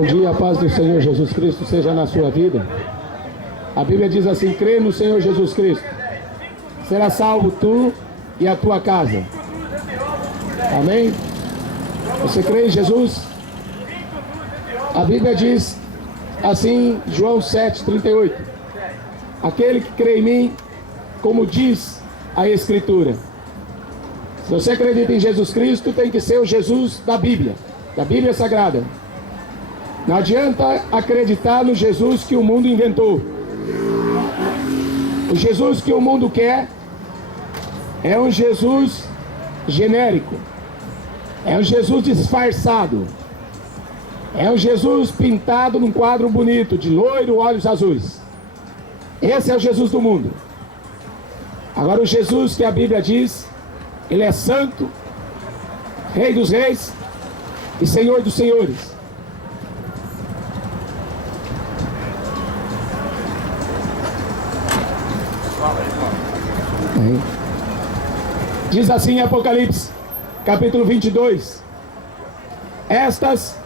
Bom dia, a paz do Senhor Jesus Cristo seja na sua vida. A Bíblia diz assim: crê no Senhor Jesus Cristo, será salvo tu e a tua casa. Amém? Você crê em Jesus? A Bíblia diz assim, João 7,38: aquele que crê em mim, como diz a Escritura. Se você acredita em Jesus Cristo, tem que ser o Jesus da Bíblia Sagrada. Não adianta acreditar no Jesus que o mundo inventou. O Jesus que o mundo quer é um Jesus genérico, é um Jesus disfarçado, é um Jesus pintado num quadro bonito, de loiro, olhos azuis. Esse é o Jesus do mundo. Agora, o Jesus que a Bíblia diz, ele é santo, Rei dos reis e Senhor dos senhores. Diz assim em Apocalipse, capítulo 22: estas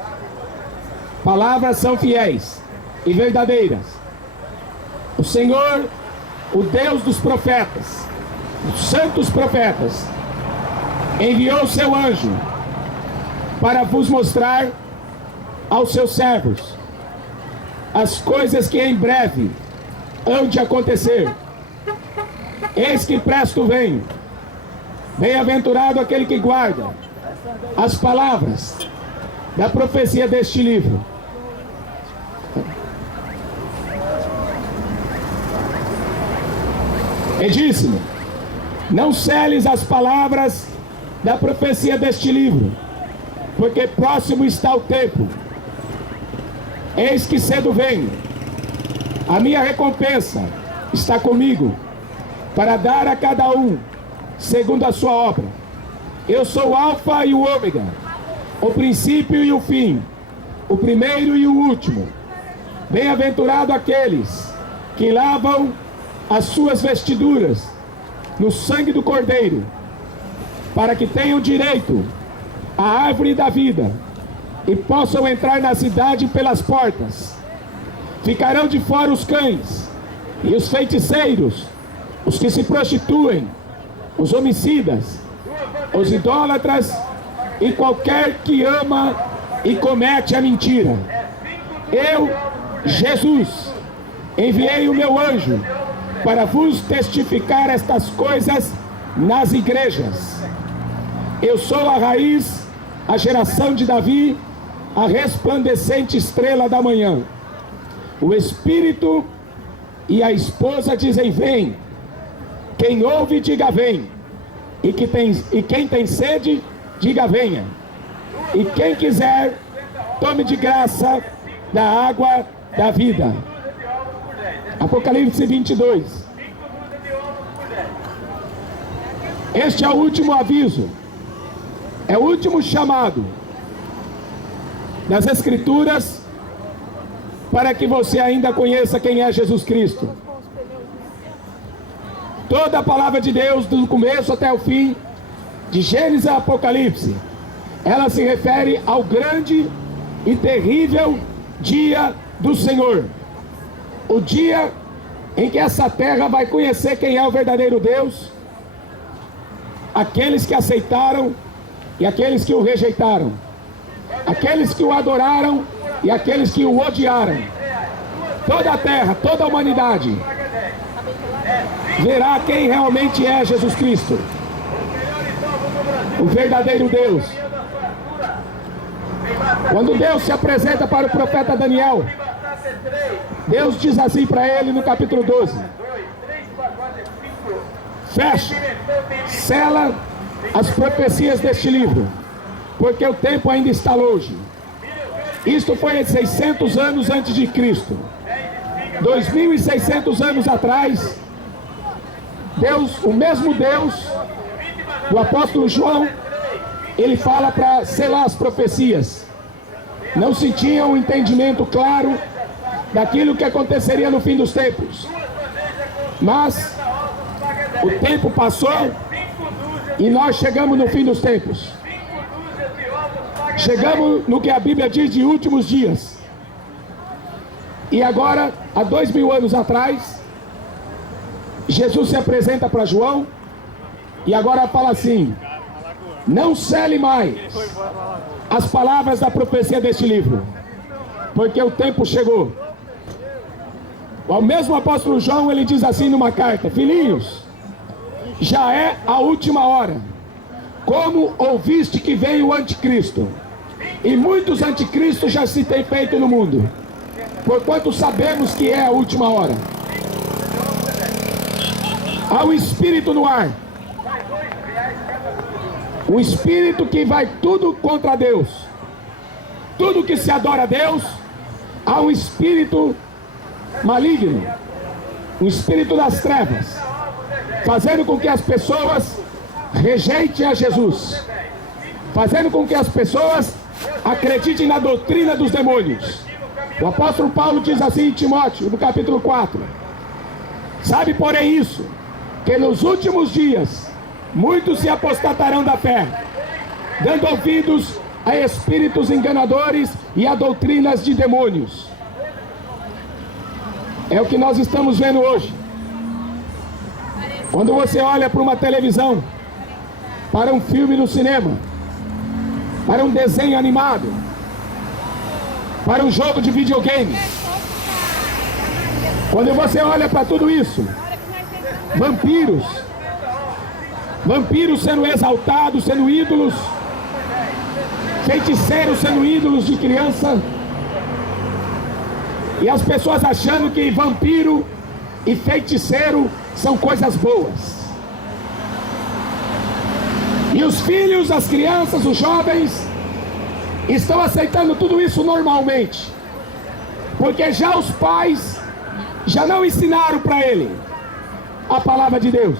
palavras são fiéis e verdadeiras. O Senhor, o Deus dos profetas, os santos profetas, enviou seu anjo para vos mostrar aos seus servos as coisas que em breve hão de acontecer. Eis que presto venho. Bem-aventurado aquele que guarda as palavras da profecia deste livro. E disse-me: não celes as palavras da profecia deste livro, porque próximo está o tempo. Eis que cedo venho. A minha recompensa está comigo, para dar a cada um segundo a sua obra. Eu sou o Alfa e o Ômega, o princípio e o fim, o primeiro e o último. Bem-aventurado aqueles que lavam as suas vestiduras no sangue do Cordeiro, para que tenham direito à árvore da vida e possam entrar na cidade pelas portas. Ficarão de fora os cães e os feiticeiros, os que se prostituem, os homicidas, os idólatras e qualquer que ama e comete a mentira. Eu, Jesus, enviei o meu anjo para vos testificar estas coisas nas igrejas. Eu sou a raiz, a geração de Davi, a resplandecente estrela da manhã. O Espírito e a esposa dizem: vem. Quem ouve, diga vem. E quem tem sede, diga venha. E quem quiser, tome de graça da água da vida. Apocalipse 22. Este é o último aviso, é o último chamado das Escrituras para que você ainda conheça quem é Jesus Cristo. Toda a palavra de Deus, do começo até o fim, de Gênesis a Apocalipse, ela se refere ao grande e terrível dia do Senhor. O dia em que essa terra vai conhecer quem é o verdadeiro Deus, aqueles que aceitaram e aqueles que o rejeitaram, aqueles que o adoraram e aqueles que o odiaram. Toda a terra, toda a humanidade verá quem realmente é Jesus Cristo, o verdadeiro Deus. Quando Deus se apresenta para o profeta Daniel, Deus diz assim para ele no capítulo 12: fecha, sela as profecias deste livro, porque o tempo ainda está longe. Isto foi em 600 anos antes de Cristo. 2.600 anos atrás, Deus, o mesmo Deus do apóstolo João, ele fala para selar as profecias. Não se tinha um entendimento claro daquilo que aconteceria no fim dos tempos. Mas o tempo passou e nós chegamos no fim dos tempos. Chegamos no que a Bíblia diz de últimos dias. E agora, há 2000 anos atrás, Jesus se apresenta para João e agora fala assim: não cele mais as palavras da profecia deste livro, porque o tempo chegou. O mesmo apóstolo João, ele diz assim numa carta: filhinhos, já é a última hora. Como ouviste que veio o anticristo, e muitos anticristos já se têm feito no mundo, porquanto sabemos que é a última hora. Há um espírito no ar, um espírito que vai tudo contra Deus. Tudo que se adora a Deus, há um espírito maligno, um espírito das trevas, fazendo com que as pessoas rejeitem a Jesus, fazendo com que as pessoas acreditem na doutrina dos demônios. O apóstolo Paulo diz assim em Timóteo, no capítulo 4: sabe, porém, isso, que nos últimos dias muitos se apostatarão da fé, dando ouvidos a espíritos enganadores e a doutrinas de demônios. É o que nós estamos vendo hoje. Quando você olha para uma televisão, para um filme no cinema, para um desenho animado, para um jogo de videogame, quando você olha para tudo isso, vampiros sendo exaltados, sendo ídolos, feiticeiros sendo ídolos de criança, e as pessoas achando que vampiro e feiticeiro são coisas boas. E os filhos, as crianças, os jovens estão aceitando tudo isso normalmente, porque já os pais já não ensinaram para ele a palavra de Deus.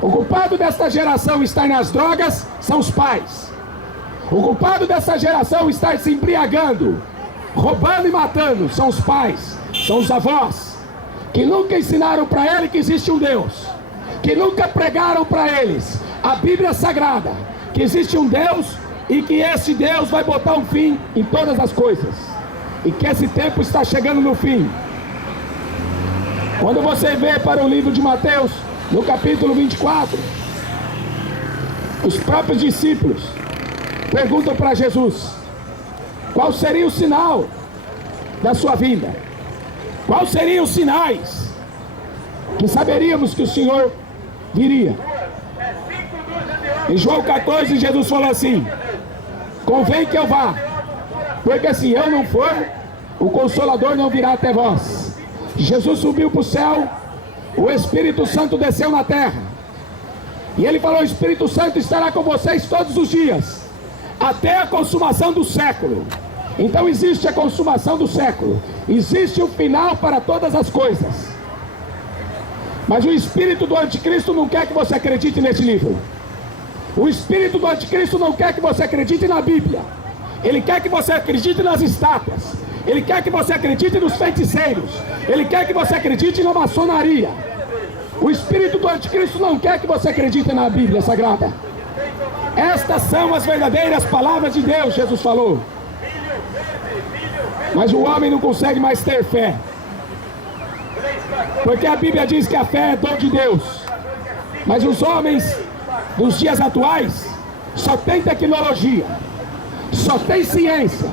O culpado desta geração estar nas drogas são os pais. O culpado dessa geração estar se embriagando, roubando e matando são os pais, são os avós, que nunca ensinaram para ele que existe um Deus, que nunca pregaram para eles a Bíblia Sagrada, que existe um Deus e que esse Deus vai botar um fim em todas as coisas, e que esse tempo está chegando no fim. Quando você vê para o livro de Mateus, no capítulo 24, os próprios discípulos perguntam para Jesus: qual seria o sinal da sua vinda? Quais seriam os sinais que saberíamos que o Senhor viria? Em João 14, Jesus falou assim: convém que eu vá, porque se eu não for, o Consolador não virá até vós. Jesus subiu para o céu, o Espírito Santo desceu na terra, e ele falou: o Espírito Santo estará com vocês todos os dias, até a consumação do século. Então existe a consumação do século, existe o final para todas as coisas. Mas o espírito do anticristo não quer que você acredite nesse livro. O espírito do anticristo não quer que você acredite na Bíblia. Ele quer que você acredite nas estátuas. Ele quer que você acredite nos feiticeiros. Ele quer que você acredite na maçonaria. O espírito do anticristo não quer que você acredite na Bíblia Sagrada. Estas são as verdadeiras palavras de Deus, Jesus falou. Mas o homem não consegue mais ter fé, porque a Bíblia diz que a fé é dom de Deus. Mas os homens dos dias atuais só tem tecnologia, só tem ciência,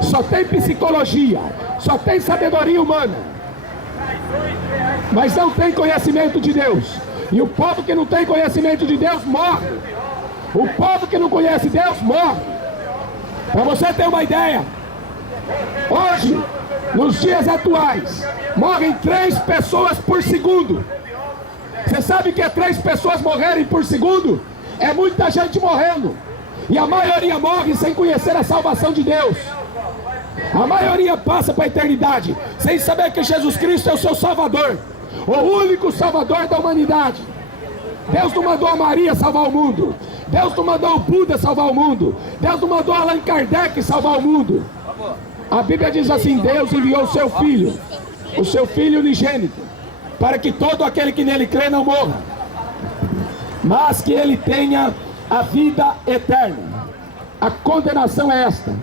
só tem psicologia, só tem sabedoria humana, mas não tem conhecimento de Deus. E o povo que não tem conhecimento de Deus morre. O povo que não conhece Deus morre. Para você ter uma ideia, hoje, nos dias atuais, morrem 3 pessoas por segundo. Você sabe que é 3 pessoas morrerem por segundo? É muita gente morrendo. E a maioria morre sem conhecer a salvação de Deus. A maioria passa para a eternidade sem saber que Jesus Cristo é o seu Salvador, o único Salvador da humanidade. Deus não mandou a Maria salvar o mundo. Deus não mandou o Buda salvar o mundo. Deus não mandou Allan Kardec salvar o mundo. A Bíblia diz assim: Deus enviou o seu Filho unigênito, para que todo aquele que nele crê não morra, mas que ele tenha a vida eterna. A condenação é esta: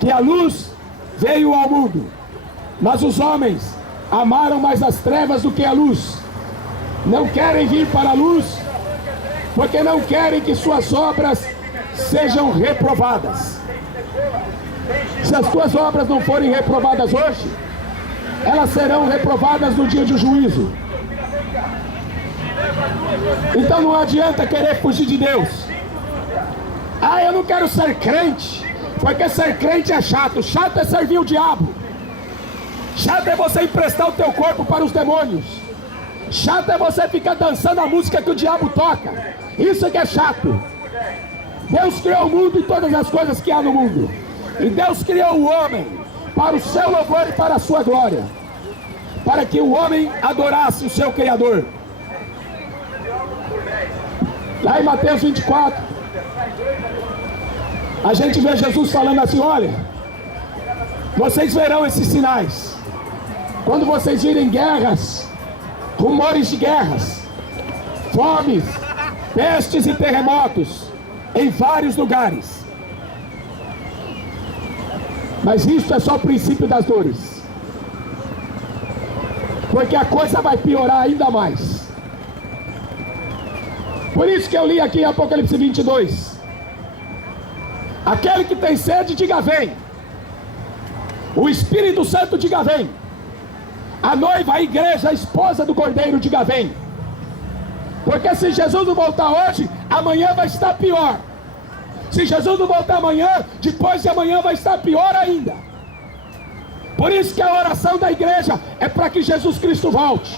que a luz veio ao mundo, mas os homens amaram mais as trevas do que a luz. Não querem vir para a luz, porque não querem que suas obras sejam reprovadas. Se as tuas obras não forem reprovadas hoje, elas serão reprovadas no dia de juízo. Então não adianta querer fugir de Deus. Ah, eu não quero ser crente, porque ser crente é chato. Chato é servir o diabo. Chato é você emprestar o teu corpo para os demônios. Chato é você ficar dançando a música que o diabo toca. Isso é que é chato. Deus criou o mundo e todas as coisas que há no mundo. E Deus criou o homem para o seu louvor e para a sua glória, para que o homem adorasse o seu Criador. Lá em Mateus 24, a gente vê Jesus falando assim: olha, vocês verão esses sinais quando vocês virem guerras, rumores de guerras, fomes, pestes e terremotos em vários lugares. Mas isso é só o princípio das dores, porque a coisa vai piorar ainda mais. Por isso que eu li aqui em Apocalipse 22: aquele que tem sede, diga vem. O Espírito Santo, diga vem. A noiva, a igreja, a esposa do Cordeiro, diga vem. Porque se Jesus não voltar hoje, amanhã vai estar pior. Se Jesus não voltar amanhã, depois de amanhã vai estar pior ainda. Por isso que a oração da igreja é para que Jesus Cristo volte.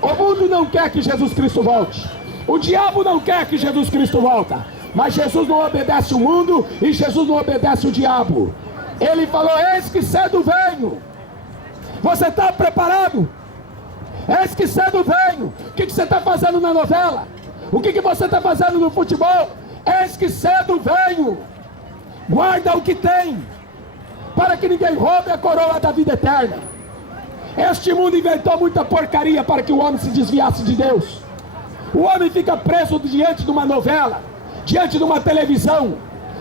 O mundo não quer que Jesus Cristo volte. O diabo não quer que Jesus Cristo volte. Mas Jesus não obedece o mundo e Jesus não obedece o diabo. Ele falou: eis que cedo venho. Você está preparado? Eis que cedo venho. O que você está fazendo na novela? O que você está fazendo no futebol? Eis que cedo venho. Guarda o que tem, para que ninguém roube a coroa da vida eterna. Este mundo inventou muita porcaria para que o homem se desviasse de Deus. O homem fica preso diante de uma novela, diante de uma televisão,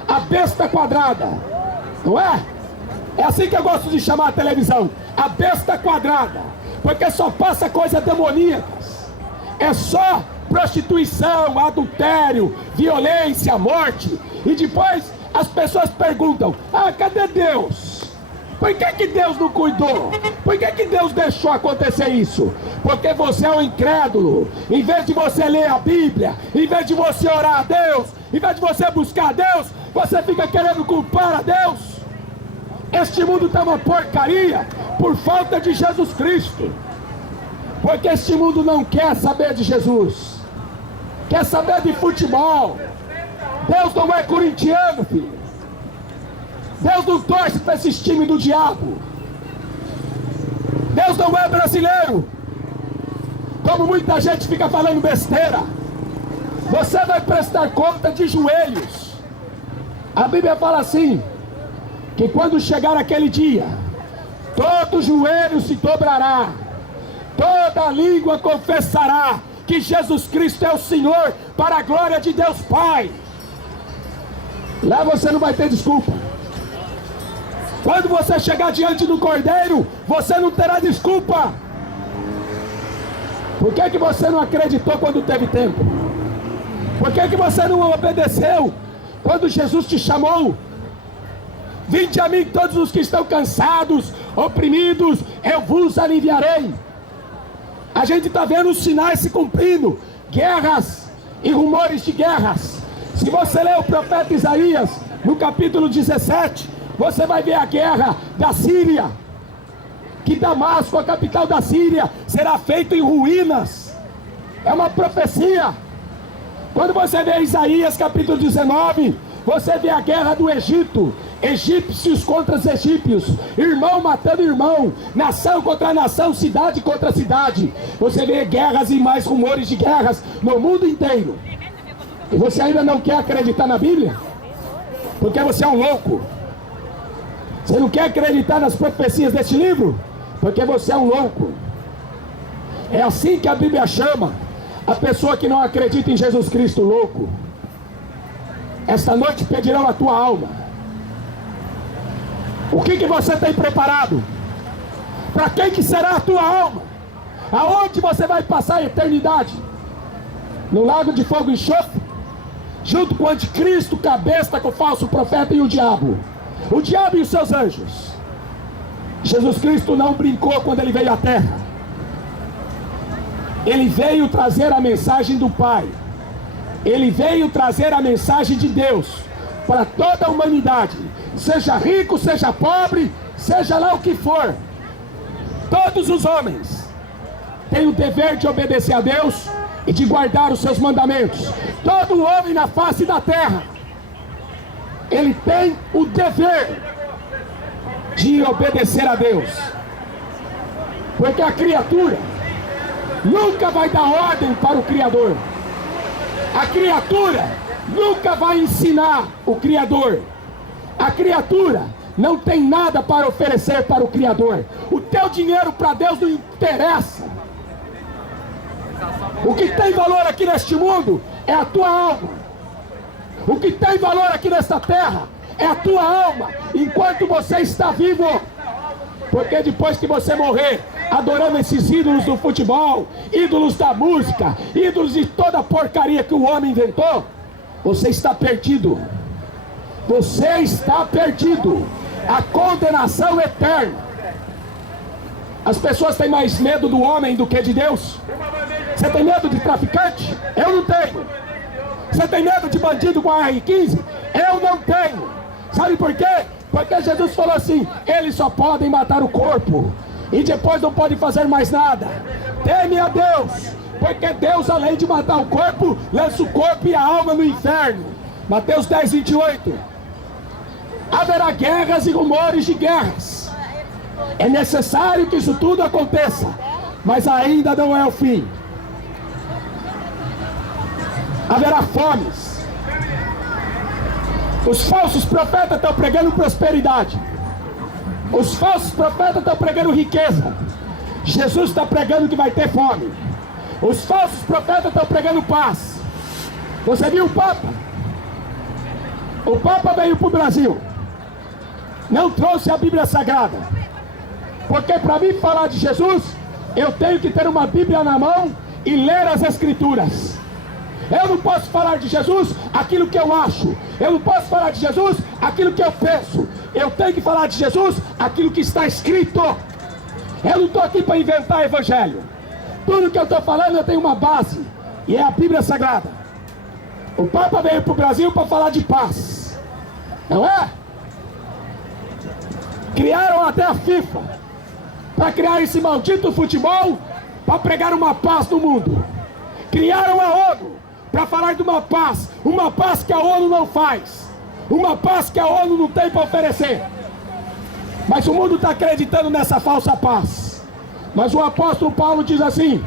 a besta quadrada, não é? É assim que eu gosto de chamar a televisão, a besta quadrada, porque só passa coisas demoníacas. É só prostituição, adultério, violência, morte. E depois as pessoas perguntam: ah, cadê Deus? Por que Deus não cuidou? Por que Deus deixou acontecer isso? Porque você é um incrédulo. Em vez de você ler a Bíblia, em vez de você orar a Deus, em vez de você buscar a Deus, você fica querendo culpar a Deus. Este mundo está uma porcaria por falta de Jesus Cristo. Porque este mundo não quer saber de Jesus, quer saber de futebol. Deus não é corintiano, filho. Deus não torce para esses times do diabo. Deus não é brasileiro, como muita gente fica falando besteira. Você vai prestar conta de joelhos. A Bíblia fala assim, que quando chegar aquele dia, todo joelho se dobrará, toda língua confessará que Jesus Cristo é o Senhor, para a glória de Deus Pai. Lá você não vai ter desculpa. Quando você chegar diante do Cordeiro, você não terá desculpa. Por que você não acreditou quando teve tempo? Por que você não obedeceu quando Jesus te chamou? Vinde a mim todos os que estão cansados, oprimidos, eu vos aliviarei. A gente está vendo os sinais se cumprindo, guerras e rumores de guerras. Se você ler o profeta Isaías, no capítulo 17, você vai ver a guerra da Síria, que Damasco, a capital da Síria, será feita em ruínas. É uma profecia. Quando você vê Isaías capítulo 19, você vê a guerra do Egito, egípcios contra os egípcios, irmão matando irmão, nação contra nação, cidade contra cidade. Você vê guerras e mais rumores de guerras no mundo inteiro. E você ainda não quer acreditar na Bíblia? Porque você é um louco. Você não quer acreditar nas profecias deste livro? Porque você é um louco. É assim que a Bíblia chama a pessoa que não acredita em Jesus Cristo, louco. Esta noite pedirão a tua alma. O que você tem preparado? Para quem que será a tua alma? Aonde você vai passar a eternidade? No lago de fogo e enxofre? Junto com o anticristo, cabeça, com o falso profeta e o diabo. O diabo e os seus anjos. Jesus Cristo não brincou quando ele veio à terra. Ele veio trazer a mensagem do Pai. Ele veio trazer a mensagem de Deus para toda a humanidade. Seja rico, seja pobre, seja lá o que for. Todos os homens têm o dever de obedecer a Deus e de guardar os seus mandamentos. Todo homem na face da terra, ele tem o dever de obedecer a Deus. Porque a criatura nunca vai dar ordem para o Criador. A criatura nunca vai ensinar o Criador. A criatura não tem nada para oferecer para o Criador. O teu dinheiro para Deus não interessa. O que tem valor aqui neste mundo é a tua alma. O que tem valor aqui nesta terra é a tua alma, enquanto você está vivo. Porque depois que você morrer adorando esses ídolos do futebol, ídolos da música, ídolos de toda a porcaria que o homem inventou, você está perdido. Você está perdido. A condenação eterna. As pessoas têm mais medo do homem do que de Deus. Você tem medo de traficante? Eu não tenho. Você tem medo de bandido com a R15? Eu não tenho. Sabe por quê? Porque Jesus falou assim: eles só podem matar o corpo e depois não podem fazer mais nada. Teme a Deus, porque Deus, além de matar o corpo, lança o corpo e a alma no inferno. Mateus 10, 28. Haverá guerras e rumores de guerras. É necessário que isso tudo aconteça, mas ainda não é o fim. Haverá fomes. Os falsos profetas estão pregando prosperidade. Os falsos profetas estão pregando riqueza. Jesus está pregando que vai ter fome. Os falsos profetas estão pregando paz. Você viu o Papa? O Papa veio para o Brasil. Não trouxe a Bíblia Sagrada. Porque para mim falar de Jesus, eu tenho que ter uma Bíblia na mão e ler as Escrituras. Eu não posso falar de Jesus aquilo que eu acho. Eu não posso falar de Jesus aquilo que eu penso. Eu tenho que falar de Jesus aquilo que está escrito. Eu não estou aqui para inventar evangelho. Tudo que eu estou falando eu tenho uma base, e é a Bíblia Sagrada. O Papa veio para o Brasil para falar de paz, não é? Criaram até a FIFA para criar esse maldito futebol, para pregar uma paz no mundo. Criaram a ONU para falar de uma paz que a ONU não faz, uma paz que a ONU não tem para oferecer. Mas o mundo está acreditando nessa falsa paz. Mas o apóstolo Paulo diz assim: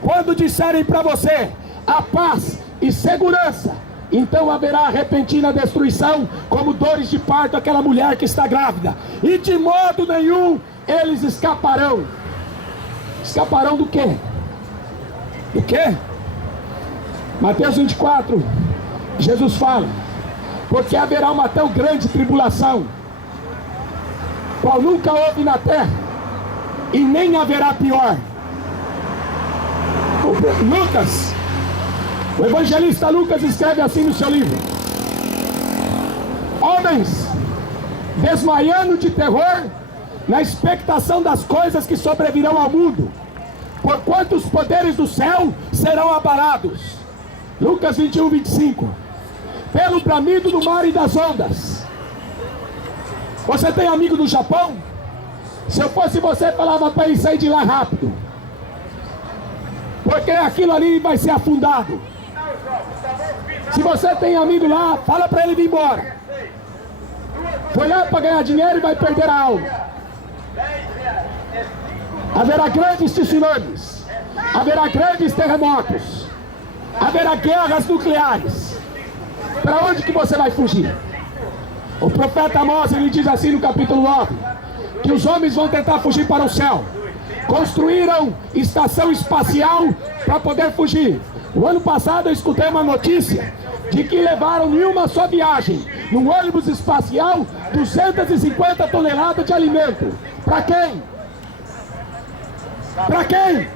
quando disserem para você a paz e segurança, então haverá repentina destruição, como dores de parto aquela mulher que está grávida, e de modo nenhum eles escaparão. Escaparão do quê? Do quê? Mateus 24, Jesus fala: porque haverá uma tão grande tribulação, qual nunca houve na terra, e nem haverá pior. Lucas, o evangelista Lucas escreve assim no seu livro: homens desmaiando de terror na expectação das coisas que sobrevirão ao mundo, porquanto os poderes do céu serão abalados. Lucas 21, 25. Pelo bramido do mar e das ondas. Você tem amigo do Japão? Se eu fosse você, falava para ele sair de lá rápido, porque aquilo ali vai ser afundado. Se você tem amigo lá, fala para ele vir embora. Foi lá para ganhar dinheiro e vai perder a alma. Haverá grandes tsunamis, haverá grandes terremotos, haverá guerras nucleares. Para onde que você vai fugir? O profeta Amós, ele diz assim no capítulo 9, que os homens vão tentar fugir para o céu. Construíram estação espacial para poder fugir. O ano passado eu escutei uma notícia de que levaram em uma só viagem num ônibus espacial 250 toneladas de alimento. Para quem? Para quem?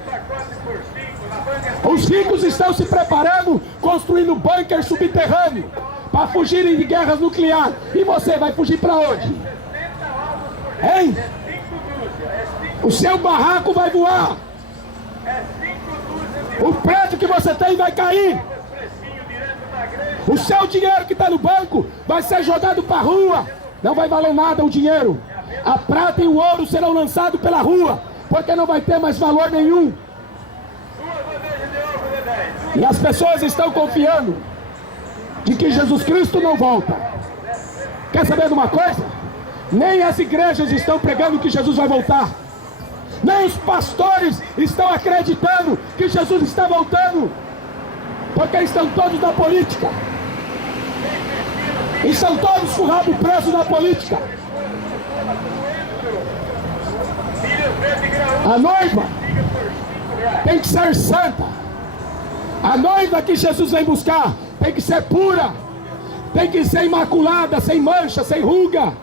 Os ricos estão se preparando, construindo bunker subterrâneo para fugirem de guerras nucleares. E você vai fugir para onde? Hein? O seu barraco vai voar. O prédio que você tem vai cair. O seu dinheiro que está no banco vai ser jogado para a rua. Não vai valer nada o dinheiro. A prata e o ouro serão lançados pela rua, porque não vai ter mais valor nenhum. E as pessoas estão confiando de que Jesus Cristo não volta. Quer saber de uma coisa? Nem as igrejas estão pregando que Jesus vai voltar. Nem os pastores estão acreditando que Jesus está voltando. Porque estão todos na política. Estão todos com o rabo preso na política. A noiva tem que ser santa. A noiva que Jesus vem buscar tem que ser pura. Tem que ser imaculada, sem mancha, sem ruga.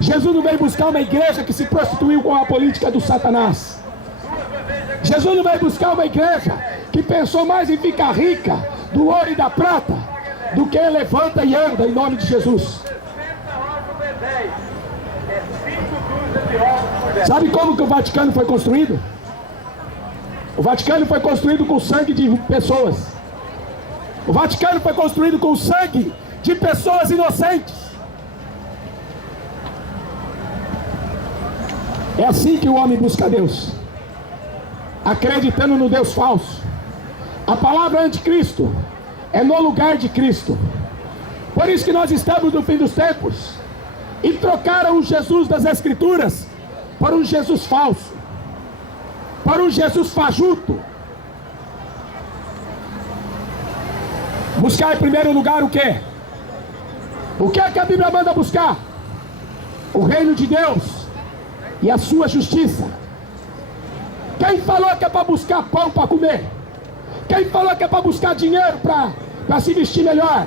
Jesus não veio buscar uma igreja que se prostituiu com a política do Satanás. Jesus não veio buscar uma igreja que pensou mais em ficar rica do ouro e da prata do que levanta e anda em nome de Jesus. Sabe como que o Vaticano foi construído? O Vaticano foi construído com sangue de pessoas. O Vaticano foi construído com sangue de pessoas inocentes. É assim que o homem busca Deus, acreditando no Deus falso. A palavra anticristo é no lugar de Cristo. Por isso que nós estamos no fim dos tempos. E trocaram o Jesus das Escrituras para um Jesus falso, para um Jesus fajuto. Buscar em primeiro lugar o quê? O que é que a Bíblia manda buscar? O reino de Deus e a sua justiça. Quem falou que é para buscar pão para comer? Quem falou que é para buscar dinheiro para se vestir melhor?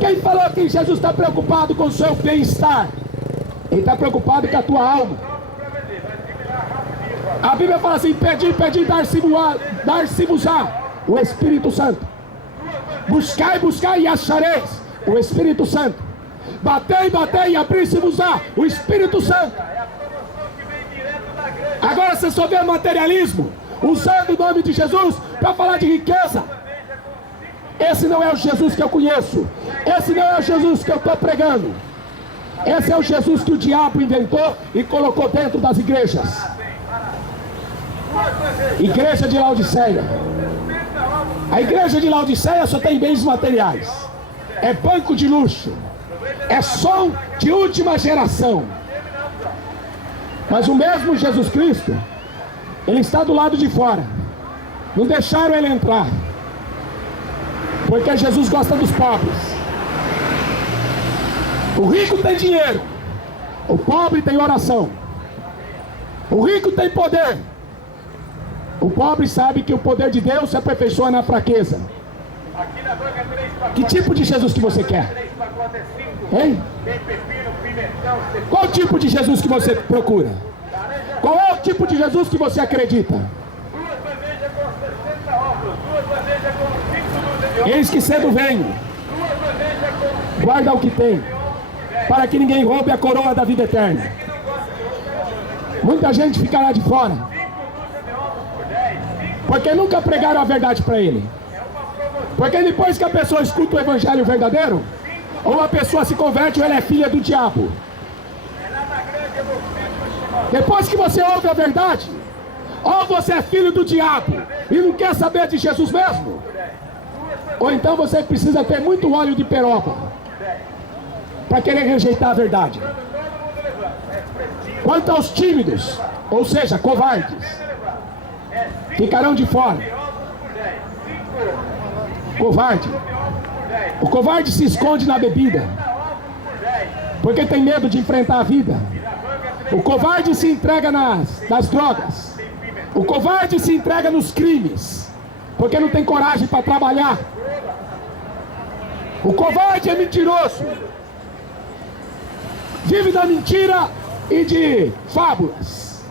Quem falou que Jesus está preocupado com o seu bem-estar? Ele está preocupado com a tua alma. A Bíblia fala assim: pedi, dar-se-vos-á o Espírito Santo. Buscai, buscai e achareis o Espírito Santo. Batei, batei e abrir-se-vos-á o Espírito Santo. Agora você só vê materialismo, usando o nome de Jesus para falar de riqueza. Esse não é o Jesus que eu conheço. Esse não é o Jesus que eu estou pregando. Esse é o Jesus que o diabo inventou e colocou dentro das igrejas. Igreja de Laodiceia. A igreja de Laodiceia só tem bens materiais. É banco de luxo. É som de última geração. Mas o mesmo Jesus Cristo, ele está do lado de fora. Não deixaram ele entrar, porque Jesus gosta dos pobres. O rico tem dinheiro, o pobre tem oração. O rico tem poder, o pobre sabe que o poder de Deus se aperfeiçoa na fraqueza. Que tipo de Jesus que você quer? Hein? Qual tipo de Jesus que você procura? Qual é o tipo de Jesus que você acredita? Eis que cedo venho. Guarda o que tem, para que ninguém roube a coroa da vida eterna. Muita gente ficará de fora, porque nunca pregaram a verdade para ele. Porque depois que a pessoa escuta o evangelho verdadeiro, ou a pessoa se converte ou ela é filha do diabo. Depois que você ouve a verdade, ou você é filho do diabo e não quer saber de Jesus mesmo, ou então você precisa ter muito óleo de peroba para querer rejeitar a verdade. Quanto aos tímidos, ou seja, covardes, ficarão de fora. Covarde. O covarde se esconde na bebida, porque tem medo de enfrentar a vida. O covarde se entrega nas drogas. O covarde se entrega nos crimes, porque não tem coragem para trabalhar. O covarde é mentiroso. vive da mentira e de fábulas.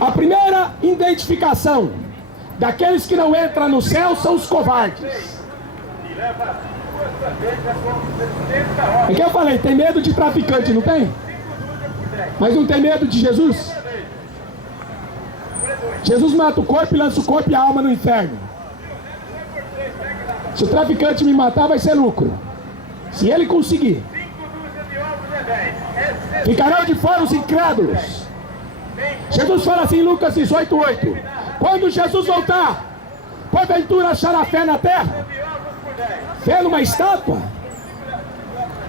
A primeira identificação daqueles que não entram no céu são os covardes. É que eu falei, tem medo de traficante, não tem? Mas não tem medo de Jesus? Jesus mata o corpo e lança o corpo e a alma no inferno. Se o traficante me matar, vai ser lucro. Se ele conseguir. Ficarão de fora os incrédulos. Jesus fala assim em Lucas 18:8. Quando Jesus voltar, porventura achará fé na terra? Fé numa estátua?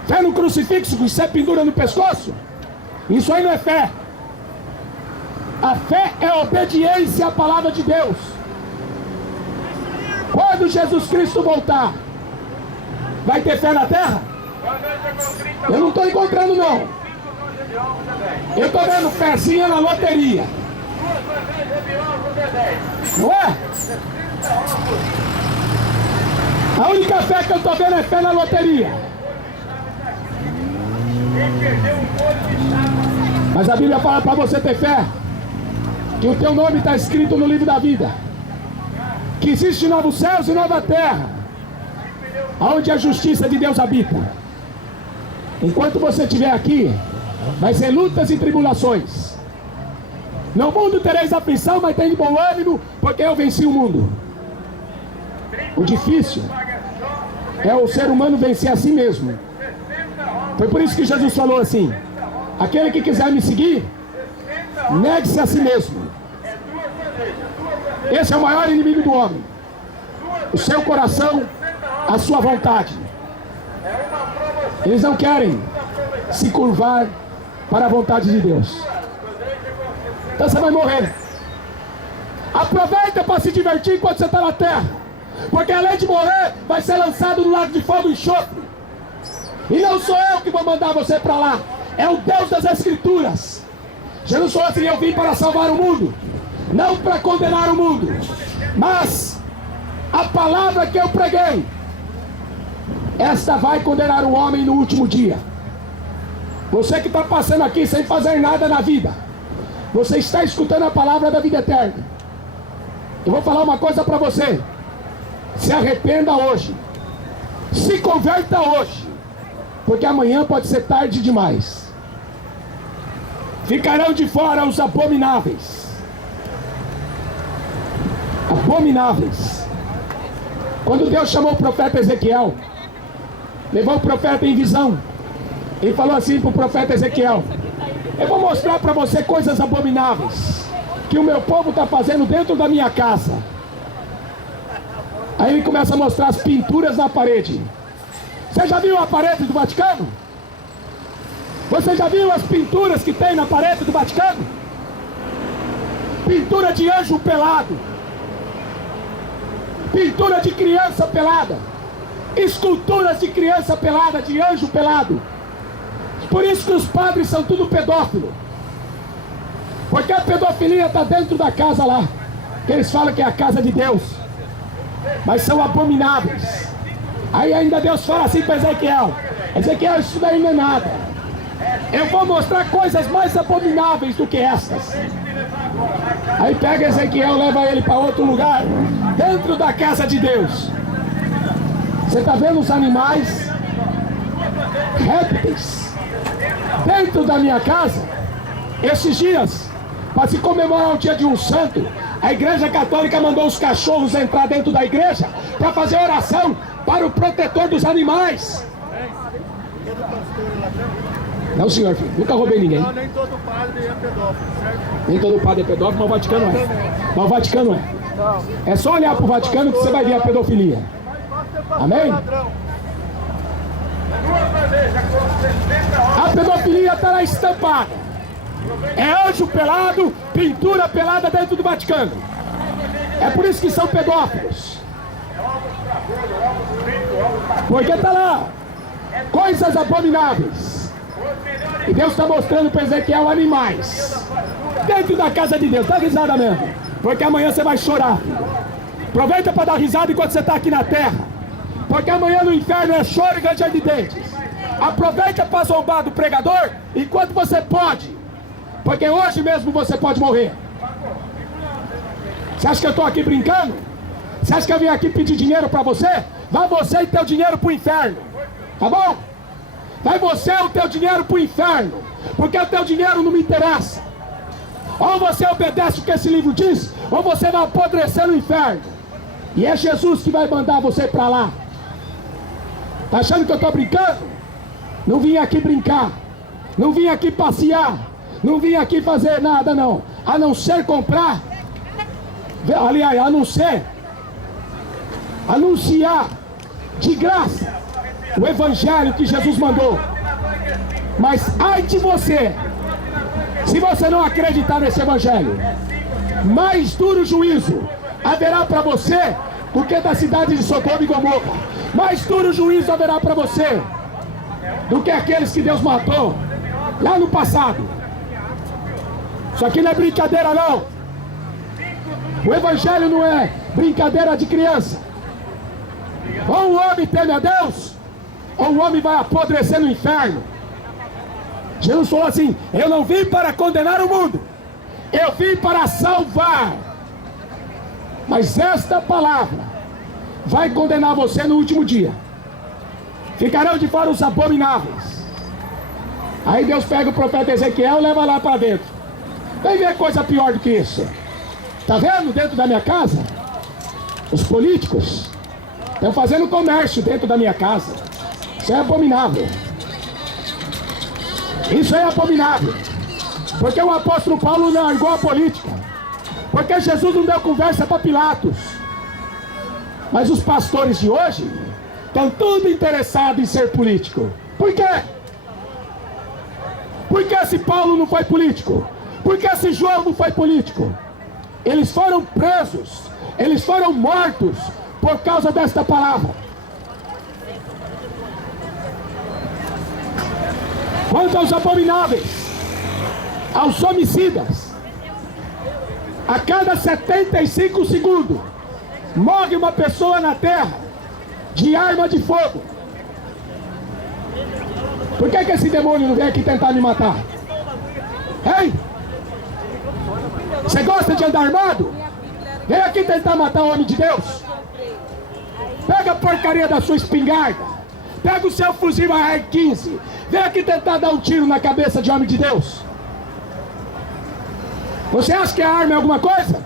Fé num crucifixo que você pendura no pescoço? Isso aí não é fé. A fé é obediência à palavra de Deus. Quando Jesus Cristo voltar, vai ter fé na terra? Eu não estou encontrando, não. Eu estou vendo fezinha na loteria. Não é? A única fé que eu estou vendo é fé na loteria. Mas a Bíblia fala para você ter fé, que o teu nome está escrito no livro da vida, que existe novos céus e nova terra, onde a justiça de Deus habita. Enquanto você estiver aqui, vai ser lutas e tribulações. No mundo tereis aflição, mas tem de bom ânimo, porque eu venci o mundo. O difícil é o ser humano vencer a si mesmo. Foi por isso que Jesus falou assim: aquele que quiser me seguir, negue-se a si mesmo. Esse é o maior inimigo do homem: o seu coração, a sua vontade. Eles não querem se curvar para a vontade de Deus. Então você vai morrer. Aproveita para se divertir enquanto você está na terra, porque além de morrer, vai ser lançado no lago de fogo e enxofre. E não sou eu que vou mandar você para lá, é o Deus das Escrituras. Jesus falou assim: eu vim para salvar o mundo, não para condenar o mundo. Mas a palavra que eu preguei, esta vai condenar o homem no último dia. Você que está passando aqui sem fazer nada na vida, você está escutando a palavra da vida eterna. Eu vou falar uma coisa para você: se arrependa hoje, se converta hoje, porque amanhã pode ser tarde demais. Ficarão de fora os abomináveis. Abomináveis. Quando Deus chamou o profeta Ezequiel, levou o profeta em visão, ele falou assim para o profeta Ezequiel: eu vou mostrar para você coisas abomináveis que o meu povo está fazendo dentro da minha casa. Aí ele começa a mostrar as pinturas na parede. Você já viu a parede do Vaticano? Você já viu as pinturas que tem na parede do Vaticano? Pintura de anjo pelado, pintura de criança pelada, esculturas de criança pelada, de anjo pelado. Por isso que os padres são tudo pedófilo, porque a pedofilia está dentro da casa lá, que eles falam que é a casa de Deus, mas são abomináveis. Aí ainda Deus fala assim para Ezequiel: Ezequiel, isso daí não é nada, eu vou mostrar coisas mais abomináveis do que essas. Aí pega Ezequiel, leva ele para outro lugar, dentro da casa de Deus. Você está vendo os animais, répteis, dentro da minha casa? Esses dias, para se comemorar o dia de um santo, a Igreja Católica mandou os cachorros entrar dentro da igreja para fazer oração para o protetor dos animais. Não, senhor, filho, nunca roubei ninguém. Não, nem todo padre é pedófilo, certo? Nem todo padre é pedófilo, mas o Vaticano é. Mas o Vaticano é. É só olhar para o Vaticano que você vai ver a pedofilia. Amém? A pedofilia está lá estampada. É anjo pelado, pintura pelada dentro do Vaticano. É por isso que são pedófilos. Porque está lá coisas abomináveis. E Deus está mostrando para Ezequiel animais dentro da casa de Deus. Dá risada mesmo, porque amanhã você vai chorar. Aproveita para dar risada enquanto você está aqui na terra, porque amanhã no inferno é choro e ranger de dentes. Aproveita para zombar do pregador enquanto você pode, porque hoje mesmo você pode morrer. Você acha que eu estou aqui brincando? Você acha que eu vim aqui pedir dinheiro para você? Vai você e teu dinheiro para o inferno, tá bom? Vai você e o teu dinheiro para o inferno, porque o teu dinheiro não me interessa. Ou você obedece o que esse livro diz, ou você vai apodrecer no inferno. E é Jesus que vai mandar você para lá. Tá achando que eu estou brincando? Não vim aqui brincar, não vim aqui passear, não vim aqui fazer nada não, a não ser comprar, aliás, a não ser anunciar de graça o evangelho que Jesus mandou. Mas ai de você, se você não acreditar nesse evangelho, mais duro juízo haverá para você do que da cidade de Sodoma e Gomorra. Mais duro juízo haverá para você do que aqueles que Deus matou lá no passado. Isso aqui não é brincadeira não. O evangelho não é brincadeira de criança. Ou o homem teme a Deus, ou o homem vai apodrecer no inferno. Jesus falou assim: eu não vim para condenar o mundo, eu vim para salvar. Mas esta palavra vai condenar você no último dia. Ficarão de fora os abomináveis. Aí Deus pega o profeta Ezequiel e leva lá para dentro. Vem ver coisa pior do que isso. Tá vendo dentro da minha casa? Os políticos estão fazendo comércio dentro da minha casa. Isso é abominável. Isso é abominável. Porque o apóstolo Paulo não largou a política. Porque Jesus não deu conversa para Pilatos. Mas os pastores de hoje estão tudo interessados em ser político. Por quê? Por que esse Paulo não foi político? Por que esse João não foi político? Eles foram presos, eles foram mortos por causa desta palavra. Quanto aos abomináveis, aos homicidas, a cada 75 segundos morre uma pessoa na terra de arma de fogo. Por que esse demônio não vem aqui tentar me matar? Hein? Você gosta de andar armado? Vem aqui tentar matar o homem de Deus. Pega a porcaria da sua espingarda, pega o seu fuzil AR-15, vem aqui tentar dar um tiro na cabeça de homem de Deus. Você acha que a arma é alguma coisa?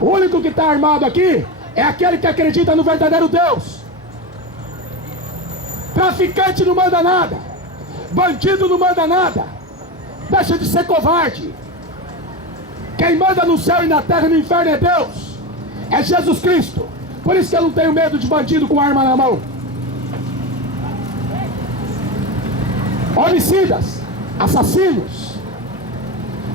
O único que está armado aqui é aquele que acredita no verdadeiro Deus. Traficante não manda nada, bandido não manda nada. Deixa de ser covarde. Quem manda no céu e na terra e no inferno é Deus, é Jesus Cristo. Por isso que eu não tenho medo de bandido com arma na mão. Homicidas, assassinos.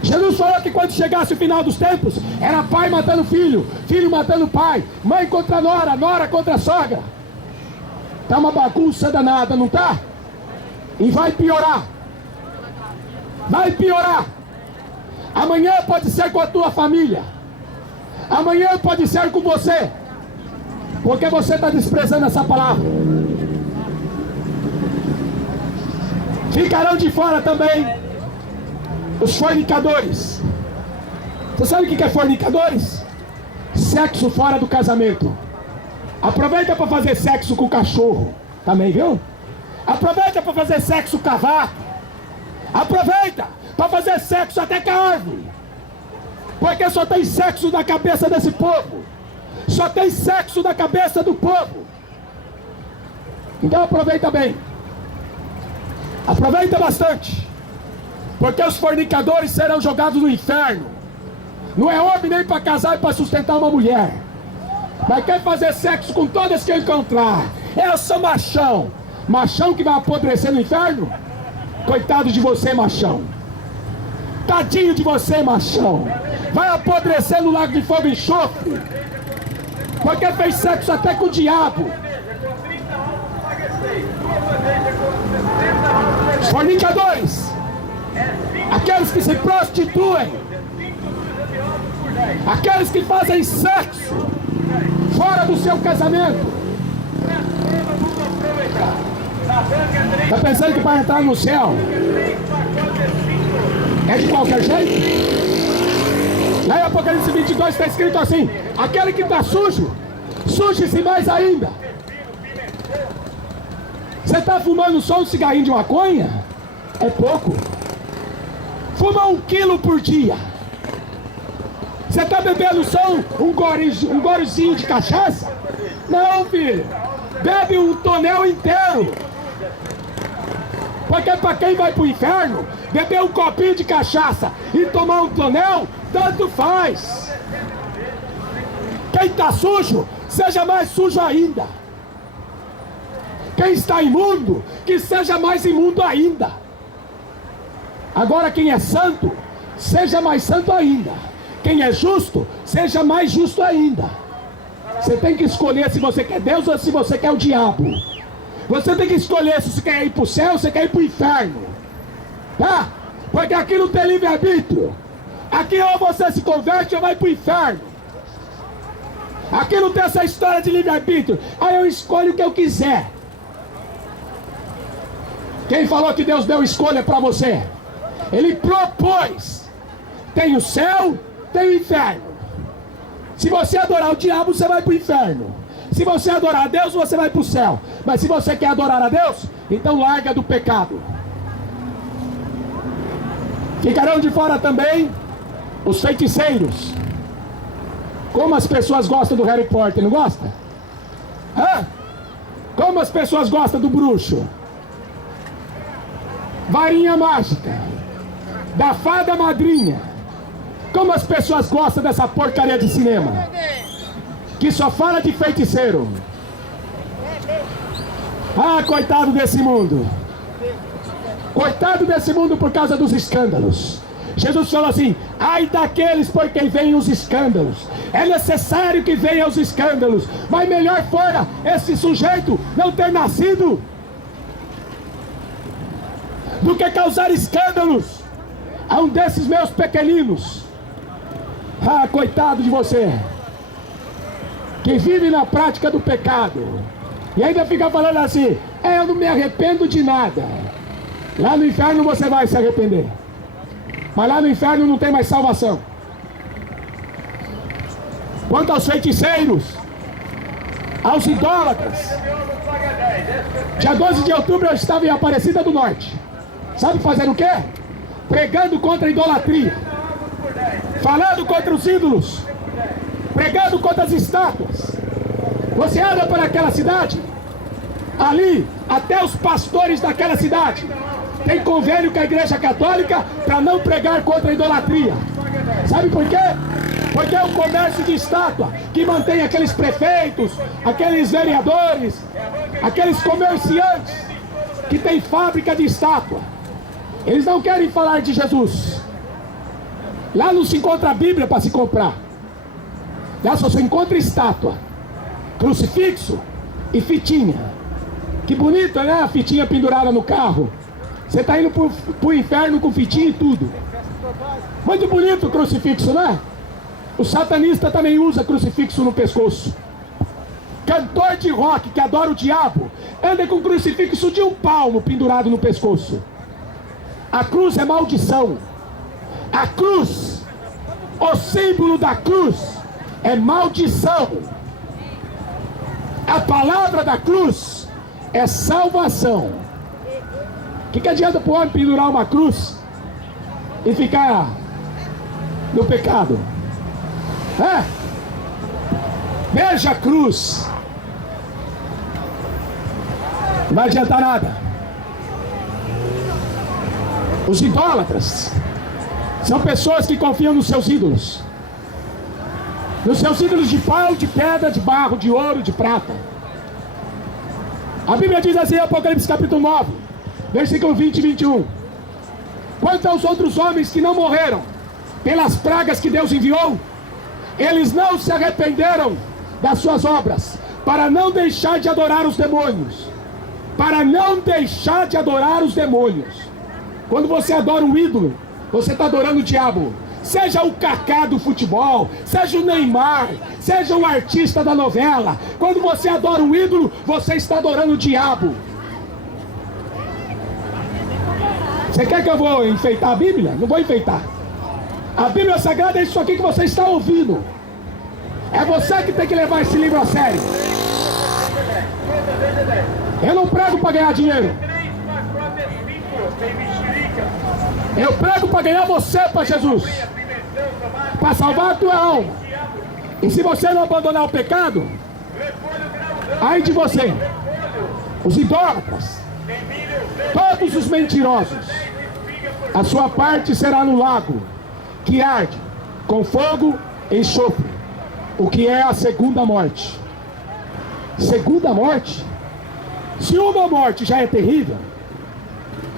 Jesus falou que quando chegasse o final dos tempos, era pai matando filho, filho matando pai, mãe contra nora, nora contra sogra. Tá uma bagunça danada, não tá? E vai piorar. Vai piorar. Amanhã pode ser com a tua família. Amanhã pode ser com você. Porque você está desprezando essa palavra. Ficarão de fora também os fornicadores. Você sabe o que é fornicadores? Sexo fora do casamento. Aproveita para fazer sexo com o cachorro. Também, viu? Aproveita para fazer sexo com a vaca. Aproveita para fazer sexo até com a árvore. Porque só tem sexo na cabeça desse povo. Só tem sexo na cabeça do povo. Então aproveita bem. Aproveita bastante. Porque os fornicadores serão jogados no inferno. Não é homem nem para casar e para sustentar uma mulher. Mas quer fazer sexo com todas que encontrar. Eu sou machão. Machão que vai apodrecer no inferno? Coitado de você, machão. Tadinho de você, machão. Vai apodrecer no lago de fogo e enxofre. Porque fez sexo até com o diabo. Fornicadores, aqueles que se prostituem, aqueles que fazem sexo fora do seu casamento. Está pensando que para entrar no céu é de qualquer jeito? Lá em Apocalipse 22 está escrito assim: aquele que está sujo, suje-se mais ainda. Você está fumando só um cigarrinho de maconha? É pouco. Fuma 1 quilo por dia. Você está bebendo só um gorezinho de cachaça? Não, filho. Bebe um tonel inteiro. Porque para quem vai para o inferno, beber um copinho de cachaça e tomar um tonel, tanto faz. Quem está sujo, seja mais sujo ainda. Quem está imundo, que seja mais imundo ainda. Agora quem é santo, seja mais santo ainda. Quem é justo, seja mais justo ainda. Você tem que escolher se você quer Deus ou se você quer o diabo. Você tem que escolher se você quer ir para o céu ou se você quer ir para o inferno. Tá? Porque aqui não tem livre-arbítrio. Aqui ou você se converte ou vai para o inferno. Aqui não tem essa história de livre-arbítrio. Aí eu escolho o que eu quiser. Quem falou que Deus deu escolha para você? Ele propôs. Tem o céu, tem o inferno. Se você adorar o diabo, você vai para o inferno. Se você adorar a Deus, você vai para o céu. Mas se você quer adorar a Deus, então larga do pecado. Ficarão de fora também os feiticeiros. Como as pessoas gostam do Harry Potter, não gostam? Hã? Como as pessoas gostam do bruxo? Varinha mágica, da fada madrinha. Como as pessoas gostam dessa porcaria de cinema, que só fala de feiticeiro. Ah, coitado desse mundo. Coitado desse mundo por causa dos escândalos. Jesus falou assim: ai daqueles por quem vêm os escândalos. É necessário que venham os escândalos, mas melhor fora esse sujeito não ter nascido do que causar escândalos a um desses meus pequeninos. Ah, coitado de você, que vive na prática do pecado e ainda fica falando assim: eu não me arrependo de nada. Lá no inferno você vai se arrepender, mas lá no inferno não tem mais salvação. Quanto aos feiticeiros, aos idólatras, dia 12 de outubro eu estava em Aparecida do Norte. Sabe fazendo o quê? Pregando contra a idolatria, falando contra os ídolos, pregando contra as estátuas. Você anda para aquela cidade, ali até os pastores daquela cidade tem convênio com a Igreja Católica para não pregar contra a idolatria. Sabe por quê? Porque é o comércio de estátua que mantém aqueles prefeitos, aqueles vereadores, aqueles comerciantes que tem fábrica de estátua. Eles não querem falar de Jesus. Lá não se encontra a Bíblia para se comprar. Lá só se encontra estátua, crucifixo e fitinha. Que bonito, né? A fitinha pendurada no carro. Você está indo pro inferno com fitinha e tudo. Muito bonito o crucifixo, né? O satanista também usa crucifixo no pescoço. Cantor de rock que adora o diabo anda com crucifixo de 1 palmo pendurado no pescoço. A cruz é maldição. A cruz, o símbolo da cruz é maldição. A palavra da cruz é salvação. O que adianta para o homem pendurar uma cruz e ficar no pecado? Veja a cruz. Não vai adiantar nada. Os idólatras são pessoas que confiam nos seus ídolos. Nos seus ídolos de pau, de pedra, de barro, de ouro, de prata. A Bíblia diz assim em Apocalipse capítulo 9, versículo 20 e 21. Quanto aos outros homens que não morreram pelas pragas que Deus enviou, eles não se arrependeram das suas obras, para não deixar de adorar os demônios. Para não deixar de adorar os demônios. Quando você adora um ídolo, você está adorando o diabo. Seja o Kaká do futebol, seja o Neymar, seja o artista da novela. Quando você adora um ídolo, você está adorando o diabo. Você quer que eu vou enfeitar a Bíblia? Não vou enfeitar. A Bíblia Sagrada é isso aqui que você está ouvindo. É você que tem que levar esse livro a sério. Eu não prego para ganhar dinheiro. Eu prego para ganhar você para Jesus, para salvar a tua alma. E se você não abandonar o pecado, ai de você, os idólatras, todos os mentirosos, a sua parte será no lago que arde com fogo e enxofre, o que é a segunda morte. Segunda morte? Se uma morte já é terrível,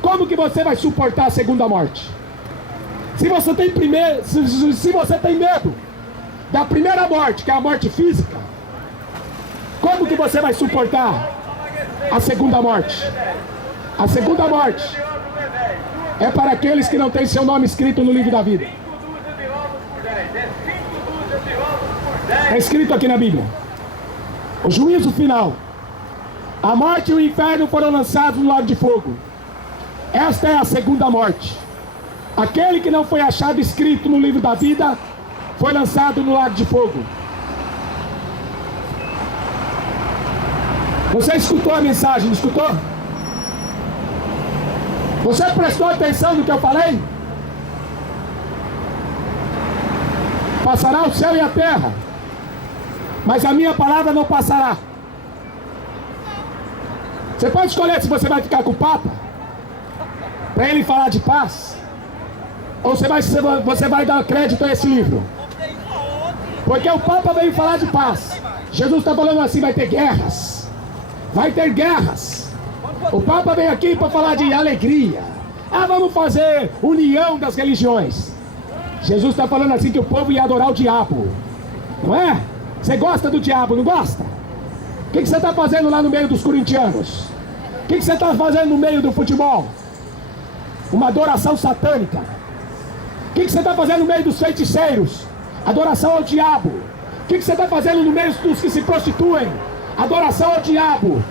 como que você vai suportar a segunda morte? Se você tem medo da primeira morte, que é a morte física, como que você vai suportar a segunda morte? A segunda morte é para aqueles que não têm seu nome escrito no livro da vida. É escrito aqui na Bíblia. O juízo final. A morte e o inferno foram lançados no lago de fogo. Esta é a segunda morte. Aquele que não foi achado escrito no livro da vida foi lançado no lago de fogo. Você escutou a mensagem, não escutou? Você prestou atenção no que eu falei? Passará o céu e a terra, mas a minha palavra não passará. Você pode escolher se você vai ficar com o Papa, para ele falar de paz, ou você vai dar crédito a esse livro. Porque o Papa veio falar de paz. Jesus está falando assim, vai ter guerras. Vai ter guerras. O Papa veio aqui para falar de alegria. Ah, vamos fazer união das religiões. Jesus está falando assim que o povo ia adorar o diabo. Não é? Você gosta do diabo, não gosta? O que você está fazendo lá no meio dos corintianos? O que você está fazendo no meio do futebol? Uma adoração satânica. O que você está fazendo no meio dos feiticeiros? Adoração ao diabo. O que você está fazendo no meio dos que se prostituem? Adoração ao diabo.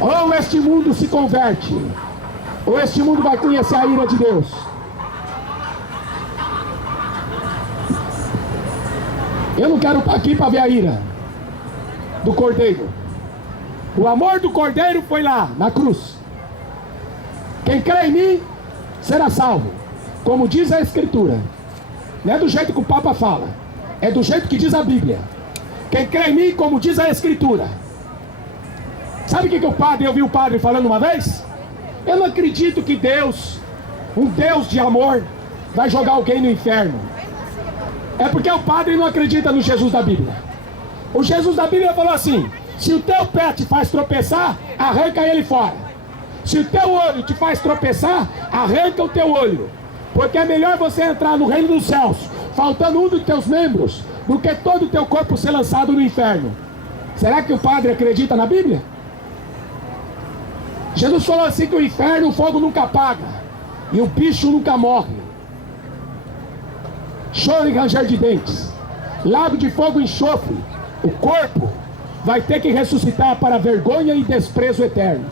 Ou este mundo se converte, ou este mundo vai conhecer a ira de Deus. Eu não quero estar aqui para ver a ira do Cordeiro. O amor do Cordeiro foi lá, na cruz. Quem crê em mim, será salvo. Como diz a Escritura. Não é do jeito que o Papa fala, é do jeito que diz a Bíblia. Quem crê em mim, como diz a Escritura. Sabe o que eu vi o padre falando uma vez? Eu não acredito que Deus, um Deus de amor, vai jogar alguém no inferno. É porque o padre não acredita no Jesus da Bíblia. O Jesus da Bíblia falou assim: se o teu pé te faz tropeçar, arranca ele fora. Se o teu olho te faz tropeçar, arranca o teu olho. Porque é melhor você entrar no reino dos céus, faltando um dos teus membros, do que todo o teu corpo ser lançado no inferno. Será que o padre acredita na Bíblia? Jesus falou assim que o inferno, o fogo nunca apaga, e o bicho nunca morre. Choro e ranger de dentes, lago de fogo e enxofre. O corpo vai ter que ressuscitar para vergonha e desprezo eterno.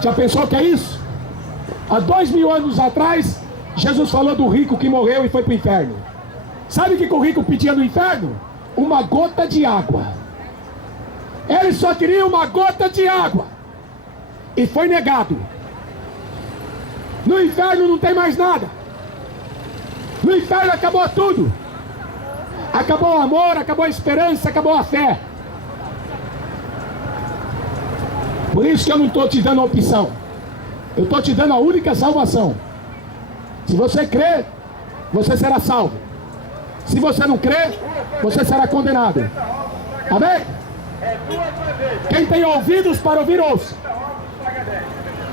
Já pensou o que é isso? Há 2000 anos atrás, Jesus falou do rico que morreu e foi para o inferno. Sabe o que o rico pedia no inferno? Uma gota de água. Ele só queria uma gota de água. E foi negado. No inferno não tem mais nada. No inferno acabou tudo. Acabou o amor, acabou a esperança, acabou a fé. Por isso que eu não estou te dando a opção. Eu estou te dando a única salvação. Se você crer, você será salvo. Se você não crer, você será condenado. Amém? Quem tem ouvidos para ouvir, ouça.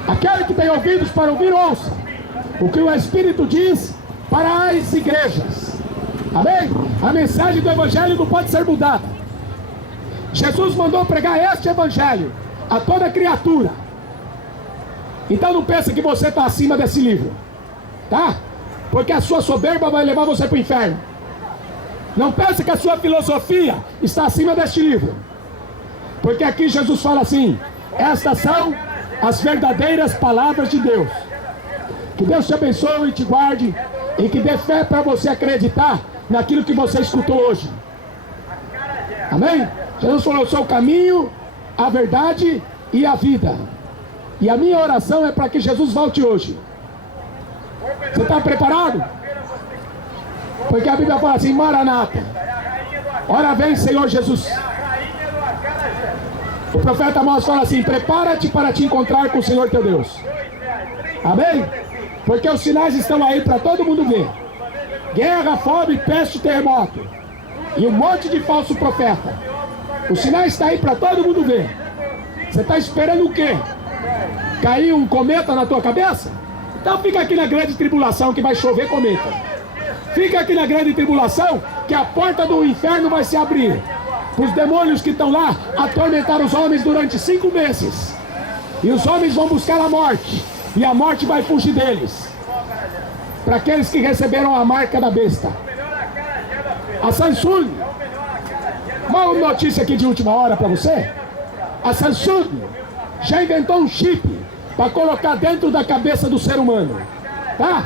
Aquele que tem ouvidos para ouvir, ouça o que o Espírito diz para as igrejas. Amém? A mensagem do Evangelho não pode ser mudada. Jesus mandou pregar este Evangelho a toda criatura. Então não pensa que você está acima desse livro, tá? Porque a sua soberba vai levar você para o inferno. Não pense que a sua filosofia está acima deste livro. Porque aqui Jesus fala assim: estas são as verdadeiras palavras de Deus. Que Deus te abençoe e te guarde, e que dê fé para você acreditar naquilo que você escutou hoje. Amém? Jesus falou: eu sou o caminho, a verdade e a vida. E a minha oração é para que Jesus volte hoje. Você está preparado? Porque a Bíblia fala assim: Maranata, ora vem, Senhor Jesus. O profeta Amós fala assim: prepara-te para te encontrar com o Senhor teu Deus. Amém? Porque os sinais estão aí para todo mundo ver: guerra, fome, peste, terremoto e um monte de falso profeta. Os sinais estão aí para todo mundo ver. Você está esperando o quê? Cair um cometa na tua cabeça? Então fica aqui na grande tribulação que vai chover cometa. Fica aqui na grande tribulação que a porta do inferno vai se abrir. Os demônios que estão lá atormentaram os homens durante 5 meses. E os homens vão buscar a morte. E a morte vai fugir deles. Para aqueles que receberam a marca da besta. A Samsung. Uma notícia aqui de última hora para você. A Samsung já inventou um chip para colocar dentro da cabeça do ser humano. Tá?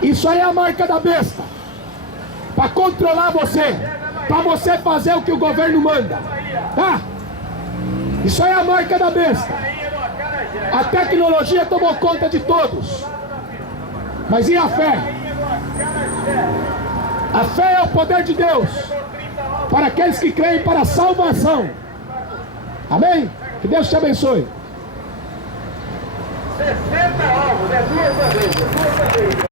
Isso aí é a marca da besta. Para controlar você. Para você fazer o que o governo manda. Tá? Isso aí é a marca da besta. A tecnologia tomou conta de todos. Mas e a fé? A fé é o poder de Deus para aqueles que creem para a salvação. Amém? Que Deus te abençoe. 60 ovos, é 2 vezes.